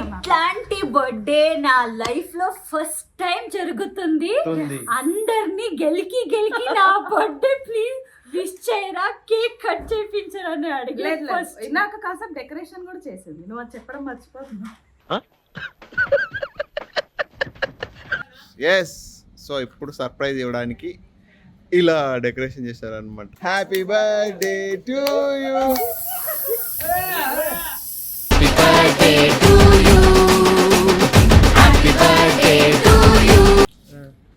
ఇట్లాంటి బర్త్డే నా లైఫ్ లో ఫస్ట్ టైం జరుగుతుంది. అందరినీ గెలికి నా బర్త్డే ప్లీజ్ విష్ చేయరా, కేక్ కట్ చేయించరా అని అడిగలేదు. నాకు కాసేపు డెకరేషన్ కూడా చేసింది, నువ్వు అది చెప్పడం మర్చిపోతున్నావు. ఎస్, సో ఇప్పుడు సర్ప్రైజ్ ఇవ్వడానికి ఇలా డెకరేషన్ చేశారనమాట. హ్యాపీ బర్త్డే టు యూ,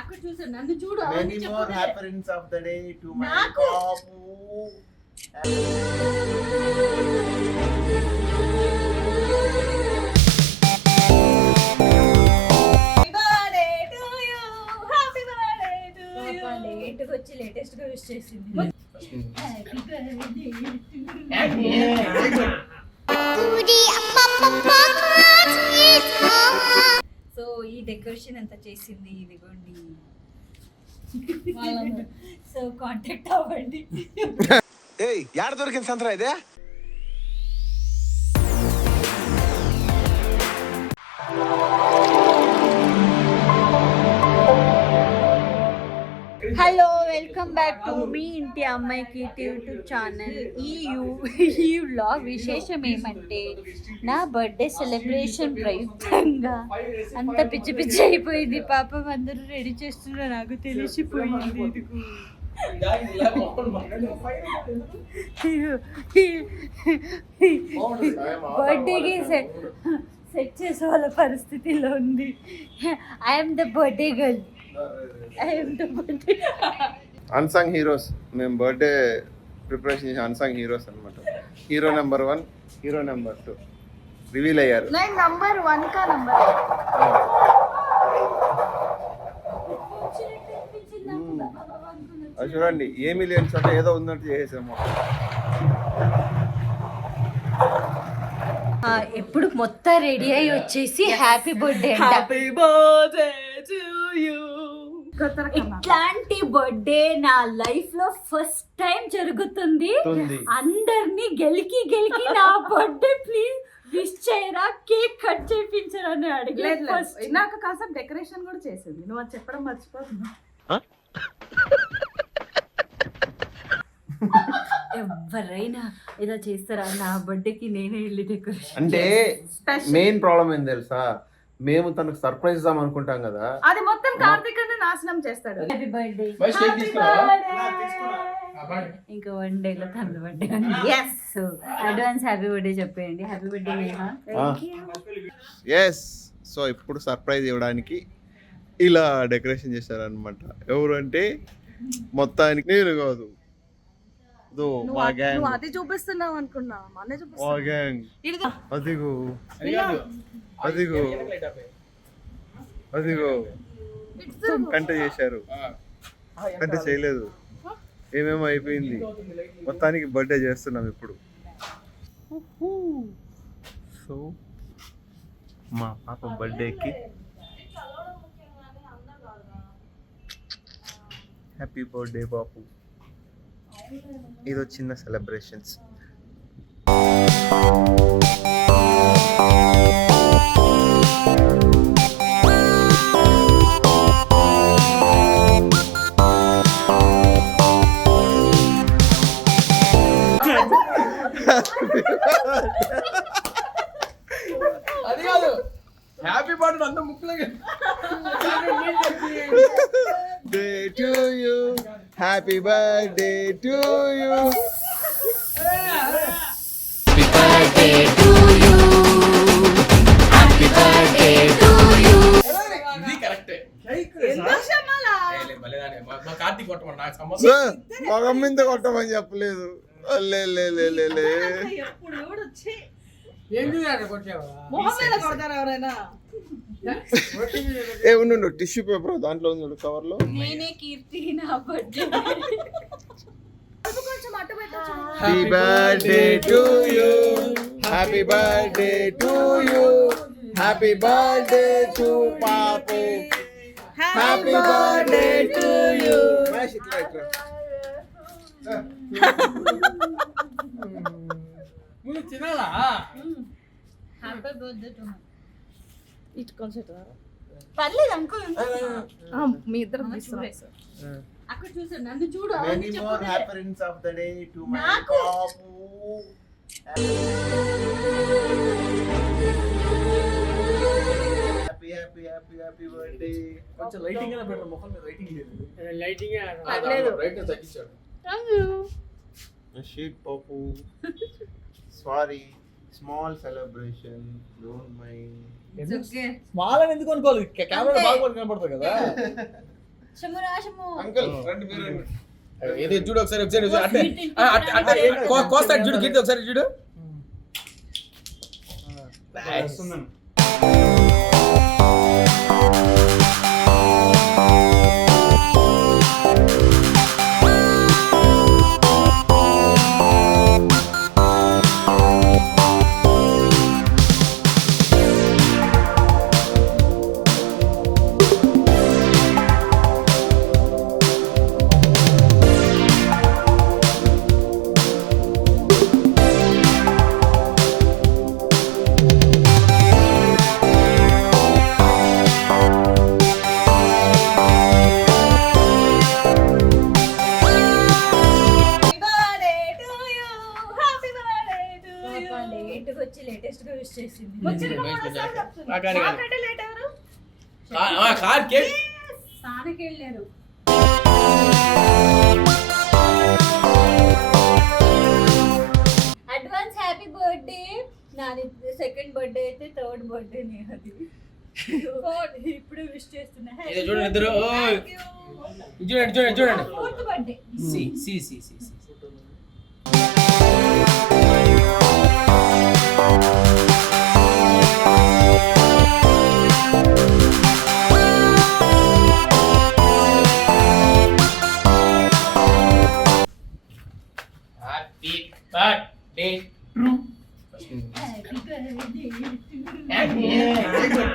అక్కడ చూసాను, నన్ను చూడు. many more happenings of the day to my babu. ఇంటికి వచ్చి లేటెస్ట్ గా విష్ చేసింది. సో ఈ డెకరేషన్ ఎంత చేసింది ఇదిగోండి. సో కాంటాక్ట్ అవ్వండి. యాడ దొరికింది సంతరా ఇదే? Hello, welcome back to me ఇంటి అమ్మాయికి యూట్యూబ్ ఛానల్. ఈ వ్లాగ్ విశేషం ఏమంటే నా బర్త్డే సెలబ్రేషన్ ప్రయుక్తంగా అంత పిచ్చి పిచ్చి అయిపోయింది. పాపం అందరూ రెడీ చేస్తున్నా నాకు తెలిసిపోయింది. బర్త్డేకి సెట్ చేసే వాళ్ళ పరిస్థితిలో ఉంది. I'm the birthday girl. Unsung heroes, మేము బర్త్డే ప్రిపరేషన్ చేసి అన్సంగ్ హీరోస్ అనమాట. Hero number 1, hero number 2 reveal అయ్యారు. నంబర్ 1 కా నంబర్ అది చూడండి, ఏమీ లేని చోట ఏదో ఉన్నట్టు చేసేసాము. ఎప్పుడు మొత్తం రెడీ అయ్యి వచ్చేసి హ్యాపీ బర్త్డే ఇట్లాంటి బర్త్డే నా లైఫ్ లో ఫస్ట్ టైం జరుగుతుంది. అందరినీ గెలికి నా బర్త్డే ప్లీజ్ విష్ చేయరా, కేక్ కట్ చేయించరా అని అడిగలేదు. నాకు కాసేపు డెకరేషన్ కూడా చేసింది, నువ్వు అది చెప్పడం మర్చిపోతున్నావు. ఎవరైనా ఇలా చేస్తారా నా బర్త్డేకి? నేనే వెళ్ళి డెకరేషన్ అంటే మెయిన్ ప్రాబ్లం ఏం తెలుసా, మేము తనకు సర్ప్రైజ్ ఇద్దాం అనుకుంటాం కదా, అది మొత్తం కార్తీక్ అన్న నాశనం చేస్తాడు. హ్యాపీ బర్త్డే, ఇంకా 1 డేలో తన birthday. So advance happy birthday చెప్పేయండి. Happy birthday Neha. Yes, so ఇప్పుడు సర్ప్రైజ్ ఇవ్వడానికి ఇలా డెకరేషన్ చేశారనమాట. ఎవరు అంటే మొత్తానికి నేను కాదు, అది చూపిస్తున్నావు అనుకున్నా, అదిగో అదిగో అదిగో కంట చేశారు, కంట చేయలేదు, ఏమేమో అయిపోయింది. మొత్తానికి బర్త్డే చేస్తున్నాం ఇప్పుడు. సో మా పాప బర్త్డేకి హ్యాపీ బర్త్డే బాపు. ఇదో చిన్న సెలబ్రేషన్స్. అది కాదు, హ్యాపీ బర్త్డే అంత ముక్కులే. Day to you, happy birthday to you, happy birthday to you, happy birthday to you. ఇది కరెక్టే. మా కార్తీక్ కొట్టమని నాకు సంబంధం. మగమ్మింత కొట్టమని చెప్పలేదు. ఏ ఉండు, టిష్యూ పేపర్ దాంట్లో ఉంది కవర్ లో. నేనే కీర్తి నా birthday. Happy birthday to you, happy birthday to you, happy birthday to Papu, happy birthday to you. ముందు తినాలా? హ్యాపీ బర్త్డే టు ఇటు కొంచెం పర్లేదు అంకుల్ మీ ఇద్దరు తీసుకున్నారు సార్. అక్కడ చూసాను నన్ను చూడు Many more happiness of the day to my నాకు. Papu. Happy birthday. కొంచెం లైటింగ్ అయినా బెటర్, ముఖం మీద లైటింగ్ లేదు. పర్లేదు. రైట్ తగ్గించాడు. Thank you Shit, Papu. Sorry. Small celebration. Don't mind. Okay small అని ఎందుకు అనుకోవాలి, కెమెరా అంతే. బాగా కనబడుతుంది కదా. శమురాశము Uncle, రండి మీరు రండి. ఏదో చూడు ఒకసారి అంటే అంటే కోస్తాడు చూడు, గీత ఒకసారి చూడు. వస్తున్నాను. లేట్గా వచ్చి లేటెస్ట్ గా విష్ చేసింది కార్ కేక్ స్నానకి వెళ్ళారు అడ్వాన్స్ హ్యాపీ బర్త్డే నాది సెకండ్ బర్త్డే అయితే థర్డ్ బర్త్డే నేహది ఇప్పుడు విష్ చేస్తున్నా ఏదో చూడండి ఇద్దరు. చూడండి ఫోర్త్ బర్త్డే సి సి సి సి సి. Happy birthday true. Happy birthday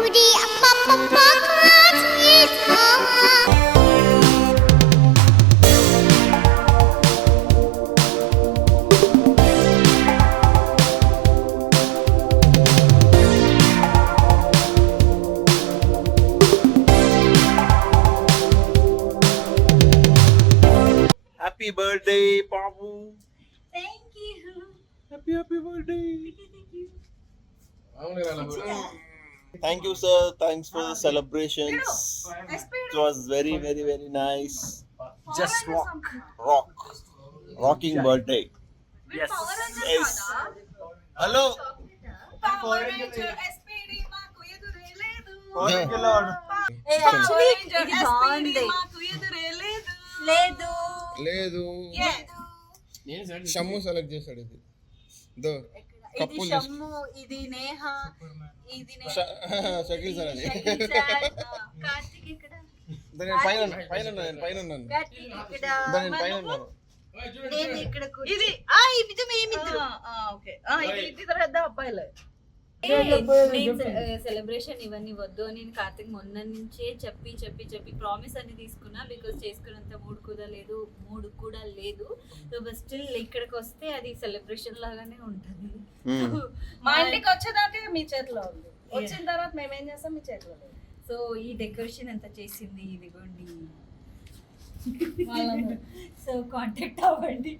우리 아빠 Happy birthday, Papu. Thank you Happy birthday. అవును. Thank you, sir. Thanks for the celebrations. It was very nice. Just rocking birthday. Yes. Hello. Actually ఇది బాగుంది లేదు లేదు నేను సెలెక్ట్ షమ్ము సెలెక్ట్ చేశాడు ఇది దో ఇది కప్పులు షమ్ము ఇది నేహ ఇది షకీల్ సార్ అది కార్తిక్ ఇక్కడ దాని పైన ఉన్నాను కార్తిక్ ఇక్కడ దాని పైన ఉన్నాను నేను ఇక్కడ ఇది ఇది మేమిద్దరు ఓకే ఇది ఇద్దరు పెద్ద అబ్బాయిలే సెలబ్రేషన్ ఇవన్నీ వద్దు అని నేను కార్తిక్ మొన్న నుంచే చెప్పి ప్రామిస్ అని తీసుకున్నా బికాస్ చేసుకున్నంత మూడు కూడా లేదు సో బట్ స్టిల్ ఇక్కడికి వస్తే అది సెలబ్రేషన్ లాగానే ఉంటది మా ఇంటికి వచ్చేదాకా మీ చేతిలో ఉంది, వచ్చిన తర్వాత మేము ఏం చేస్తాం మీ చేతిలో లేదు. సో ఈ డెకరేషన్ ఎంత చేసింది ఇదిగోండి సో కాంటాక్ట్ అవ్వండి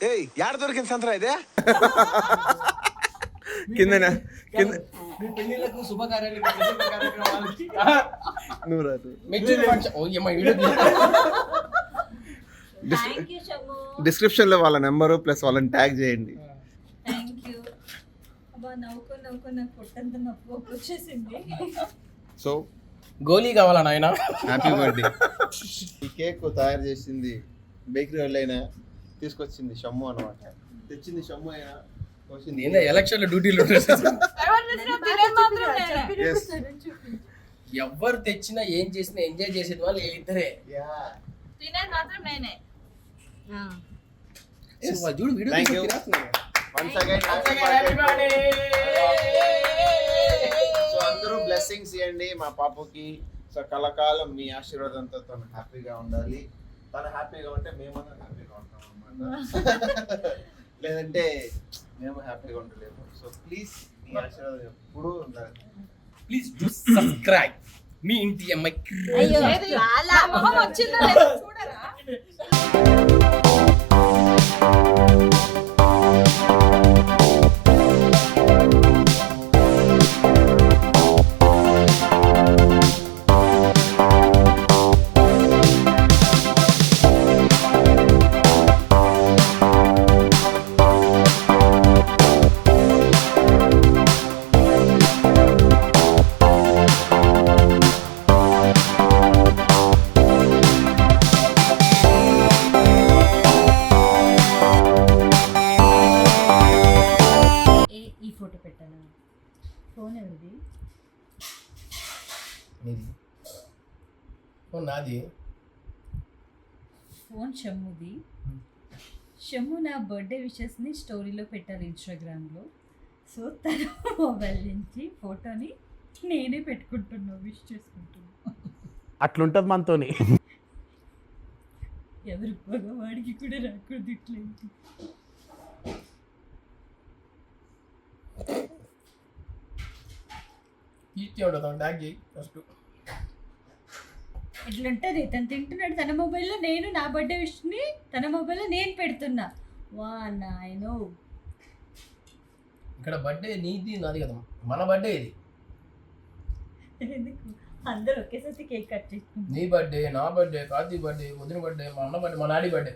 ఏయ్ యాడ దొరికింది సంతరా ఇదే కిందనా మీ పెళ్ళిళ్ళకు శుభకార్యాలకు కార్యక్రమాలకి నువ్వు రాదు మెచ్యూర్ ఫంక్షన్ ఓ యమ్మ video thank you Shammu description లో వాళ్ళ నెంబరు ప్లస్ వాళ్ళని ట్యాగ్ చేయండి థ్యాంక్ యూ అబ్బా నవ్వుకో నాకు పొట్టంత నొప్పి వచ్చేసింది సో గోలీ కావాలా నాయన. హ్యాపీ బర్త్డే ఈ కేక్ తయారు చేసింది బేకరీ వాళ్ళైనా తీసుకొచ్చింది షమ్ము అనమాట తెచ్చింది షమ్ము అయినా వచ్చింది ఏందా ఎలక్షన్ లో డ్యూటీలో Yes. ఎవరు తెచ్చినా ఏం చేసినా ఎంజాయ్ చేసేది వాళ్ళు వీళ్ళిద్దరే. Yeah. తినేది మాత్రం నేనే. సో వాళ్ళు చూడు వీడియో Thank you. తినేస్తున్నారు. Once again, happy Happy birthday. birthday. So అందరూ బ్లెస్సింగ్స్ ఇవ్వండి మా పాపకి. సో కలకాలం మీ ఆశీర్వాదంతో తను హ్యాపీగా ఉండాలి. తను హ్యాపీగా ఉంటే మేమన్నా హ్యాపీగా ఉంటాం అన్నమాట. లేదంటే మేము హ్యాపీగా ఉండలేము. సో ప్లీజ్ మీ ఆశీర్వాదం ఎప్పుడూ ఉండాలి. ప్లీజ్ డూ సబ్స్క్రైబ్ మీ ఇంటి అమ్మాయి. అయ్యో ఏది? చాలా నా మొహం వచ్చిందో లేదో చూడరా? ఈ ఫోటో పెట్టాను. ఫోన్ ఎవరిది? మీది ఓ నాది. ఫోన్ షమ్ముది. షమ్ము నా బర్త్డే విషెస్ని స్టోరీలో పెట్టారు ఇన్స్టాగ్రామ్లో. సో తన మొబైల్ నుంచి ఫోటోని నేనే పెట్టుకుంటున్నా, విష్ చేసుకుంటున్నా. అట్లుంటది మనతోని. ఎవరు మగవాడికి కూడా రాకూడదు ఇట్లేంటి. తీర్చి ఉండదు డాక్ చేయి ఫస్ట్. ఇట్లుంటది. తను తింటున్నాడు తన మొబైల్లో, నేను నా బర్త్డే విష్ని తన మొబైల్లో నేను పెడుతున్నా. వా నాయనో. ఇక్కడ బర్త్డే నీది నాది కదా, మన బర్త్డే ఇది. ఎందుకు అందరూ ఒకేసారి కేక్ కట్ చేసుకుంటారు? నీ బర్త్డే, నా బర్త్డే, కార్తీక్ బర్త్డే, వదిన బర్త్డే, మా అన్న బర్త్డే, మా డాడీ బర్త్డే.